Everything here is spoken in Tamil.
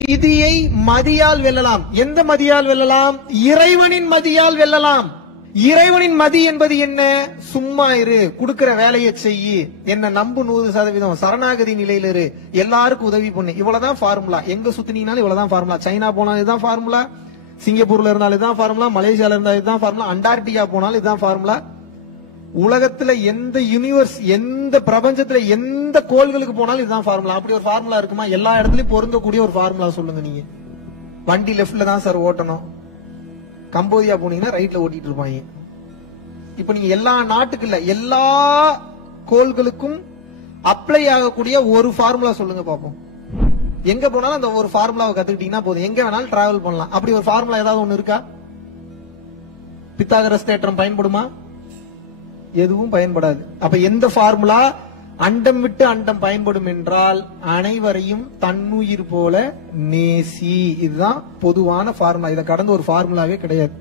விதியை மதியால் வெல்லலாம். எந்த மதியால் வெல்லலாம்? இறைவனின் மதியால் வெல்லலாம். இறைவனின் மதி என்பது என்ன? சும்மா இரு, கொடுக்கிற வேலையை செய்யி, என்ன நம்பு 100%, சரணாகதி நிலையில இரு, எல்லாருக்கும் உதவி பண்ணு. இவ்வளவுதான் ஃபார்முலா. எங்க சுத்தினீங்கனாலும் இவ்வளவுதான் ஃபார்முலா. சைனா போனாலும் இதுதான் ஃபார்முலா, சிங்கப்பூர்ல இருந்தாலும் இதுதான் ஃபார்முலா, மலேசியால இருந்தாலும் இதுதான் ஃபார்முலா, அண்டார்டிகா போனாலும் இதுதான் ஃபார்முலா. உலகத்துல எந்த யூனிவர்ஸ், எந்த பிரபஞ்சத்துல எந்த கோள்களுக்கு போனாலும் இதுதான் ஃபார்முலா. அப்படி ஒரு ஃபார்முலா இருக்குமா? எல்லா இடத்துலயும் பொருந்தக்கூடிய ஒரு ஃபார்முலா சொல்லுங்க. நீங்க வண்டி லெப்ட்ல தான் சார் ஓட்டணும், கம்போதியா போனீங்கன்னா ரைட்ல ஓட்டிட்டு இருப்பாங்க. இப்ப நீங்க எல்லா நாட்டுக்கு இல்ல, எல்லா கோள்களுக்கும் அப்ளை ஆகக்கூடிய ஒரு ஃபார்முலா சொல்லுங்க பாப்போம். எங்க போனாலும் அந்த ஒரு ஃபார்முலாவை கத்துக்கிட்டீங்கன்னா போதும், எங்க வேணாலும் டிராவல் பண்ணலாம். அப்படி ஒரு ஃபார்முலா ஏதாவது ஒண்ணு இருக்கா? பித்தாகரஸ் தேற்றம் பயன்படுமா? எதுவும் பயன்படாது. அப்ப எந்த ஃபார்முலா அண்டம் விட்டு அண்டம் பயன்படும் என்றால் அனைவரையும் தன்னுயிர் போல நேசி. இதுதான் பொதுவான ஃபார்முலா. இதை கடந்த ஒரு ஃபார்முலாவே கிடையாது.